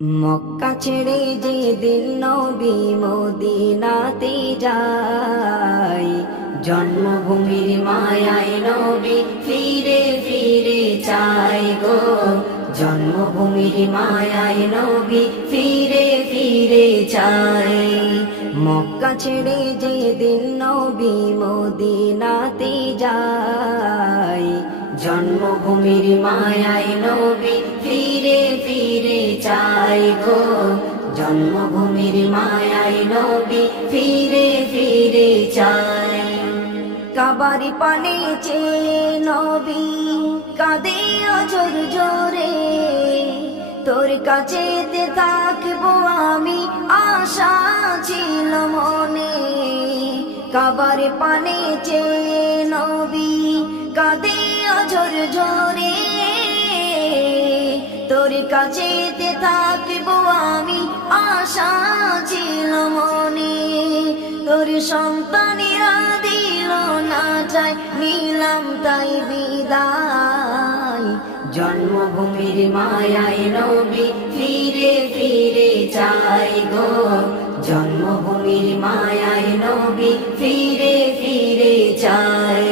মক্কা ছেড়ে যেদিন নবী মদিনাতে যায়, জন্মভূমির মায়ায় নবী ফিরে ফিরে চায় গো। জন্মভূমির মায়ায় নবী ফিরে ফিরে চায়। মক্কা ছেড়ে যেদিন নবী মদিনাতে যায়, জন্মভূমির মায়ায় নবী ফিরে ফিরে চায় গো। জন্মভূমির মায়ায় নবী ফিরে ফিরে চায়। কাবারি পানে চেয়ে নবী কাঁদে অঝর জোরে, তোর কাছেতে থাকবো আমি আশা ছিল মনে। কাবারি পানে চেয়ে নবী কাঁদে অঝর জোরে, তোর কাছেতে থাকবো আমি আশা ছিল মনে। তোর সন্তানেরা দিল না চাই, নিলাম তাই বিদায়। জন্মভূমির মায়ায় নবী ফিরে ফিরে চায় গো। জন্মভূমির মায়ায় নবী ফিরে ফিরে চায়।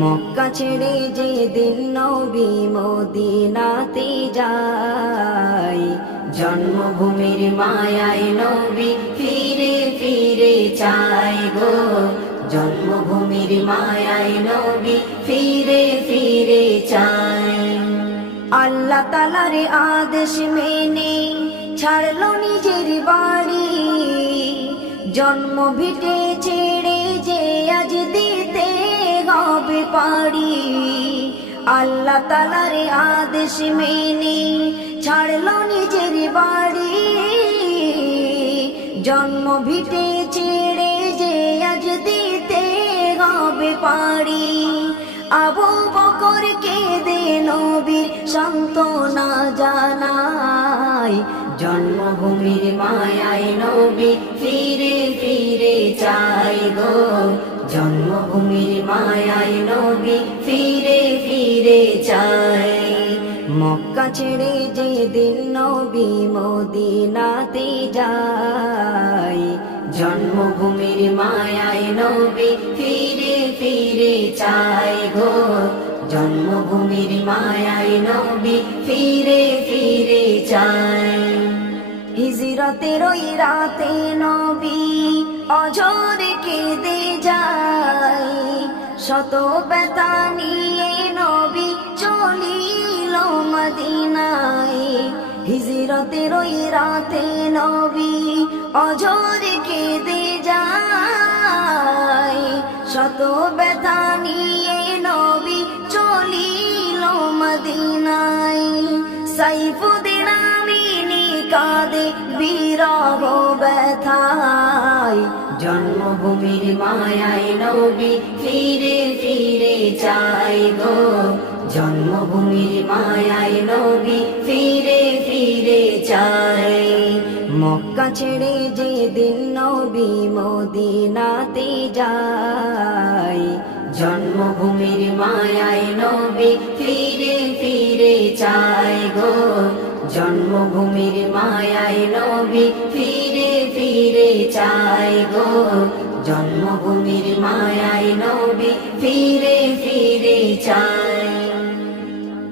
মক্কা ছেড়ে যেদিন নবী মদিনাতে যায়, জন্মভূমির মায়ায় নবী ফিরে ফিরে চায় গো। জন্মভূমির মায়ায় নবী ফিরে ফিরে চায়। আল্লাহ তাআলার আদেশ মেনে ছাড়লো নিজের বাড়ি, জন্ম ভিটে ছেড়ে যে আজ দিতে হবে পারি। আল্লাহ তাআলার আদেশ মেনে ছাড়লো নিজের বাড়ি, জন্ম ভিটে ছেড়ে যে আজ দিতে হবে পারি। আবু বকর কেঁদে নবীর সান্ত্বনা জানায়, জন্মভূমির মায়ায় নবী ফিরে ফিরে চায় গো। জন্মভূমির মায়ায় নবী ফিরে ফিরে চায়। মক্কা ছেড়ে যেদিন নবী মদিনাতে যায়, জন্মভূমির মায়ায় নবী ফিরে ফিরে চায় গো। জন্মভূমির মায়ায় নবী ফিরে ফিরে চায়। হিজরতের ওই রাতে নবী অঝরে কেঁদে যায়, শত ব্যথা নিয়ে নবী চলিল মদিনায়। হিজরতের ওই রাতে নবী অঝরে কেঁদে যায়, শত ব্যথা নিয়ে নবী চলিল মদিনায়। সাইফুদ্দিন আমিনী কাঁদে বিরহ ব্যথায়, জন্মভূমির মায়ায় নবী ফিরে ফিরে চায় গো। জন্মভূমির মায়ায় নবী ফিরে ফিরে চায়। মক্কা ছেড়ে যেদিন নবী মদিনাতে যায়, জন্মভূমির মায়ায় নবী ফিরে ফিরে চায় গো। জন্মভূমির মায়ায় নবী ফিরে ফিরে চায় গো। জন্মভূমির মায়ায় নবী ফিরে ফিরে চায়।